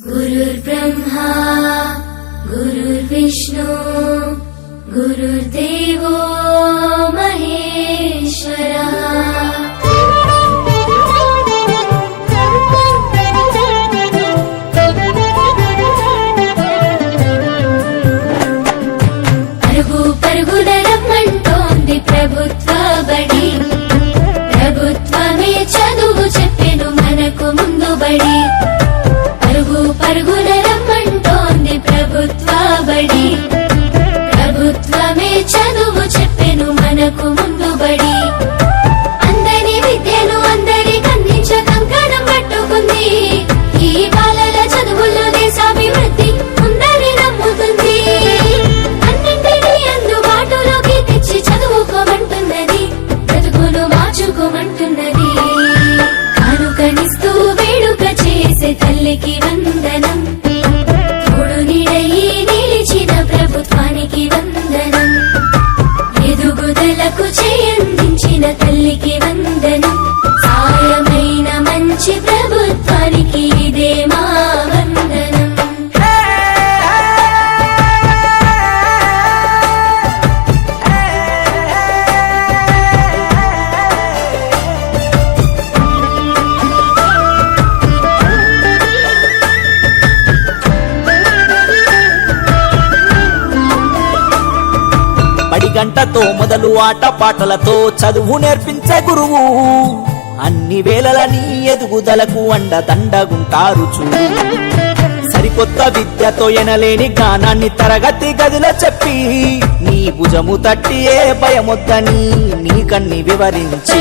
गुरुर्ब्रह्मा गुरुर्विष्णु गुरुर्देवो महेश्वरः। పరుగు పరుగున రమ్మంటోంది ప్రభుత్వ బడి, ప్రభుత్వమే చదువు చెప్పెను మనకు ముందు బడి. పరుగు పరుగున రమ్మంటోంది ప్రభుత్వ బడి, ప్రభుత్వమే చదువు చెప్పెను మనకు ముందు బడి. అందరి విద్యను అందరికి అందించ కంకణం పట్టుకుంది, ఈ బాలల చదువుల్లో దేశాభివృద్ధి ఉందని నమ్ముతుంది. అన్నింటినీ అందుబాటులోకి తెచ్చి చదువుకోమంటున్నది, బ్రతుకును మార్చుకోమంటున్నది. కానుకనిస్తూ వేడుక చేసే తల్లికి వందనం, తోడు నీడయి నిలిచిన ప్రభుత్వానికి వందనం. ఎదుగుదలకు చేయందించిన తల్లికి వందనం, సాయమైన మంచి ప్రభుత్వానికి ఇదే మా వందనం. బడి గంటతో మొదలు ఆట పాటలతో చదువు నేర్పించే గురువు, అన్ని వేళలని ఎదుగుదలకు అండదండగుంటారు చూడు. సరికొత్త విద్యతో ఎనలేని జ్ఞానాన్ని తరగతి గదిలో చెప్పి, నీ భుజము తట్టి ఏ భయమొద్దని నీకన్ని వివరించి,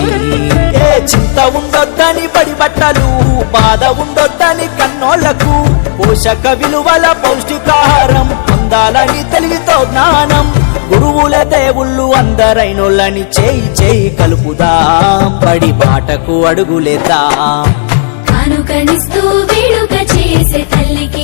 ఏ చింత ఉండొద్దని బడి బట్టలు, బాధ ఉండొద్దని కన్నోళ్లకు, పోషక విలువల పౌష్టికాహారం పొందాలని తెలివితో జ్ఞానం. గురువుల దేవుళ్ళు అందరైనోళ్ళని చేయి చేయి కలుపుదాం, బడి బాటకు అడుగులేద్దాం. కానుకనిస్తూ వేడుక చేసే తల్లికి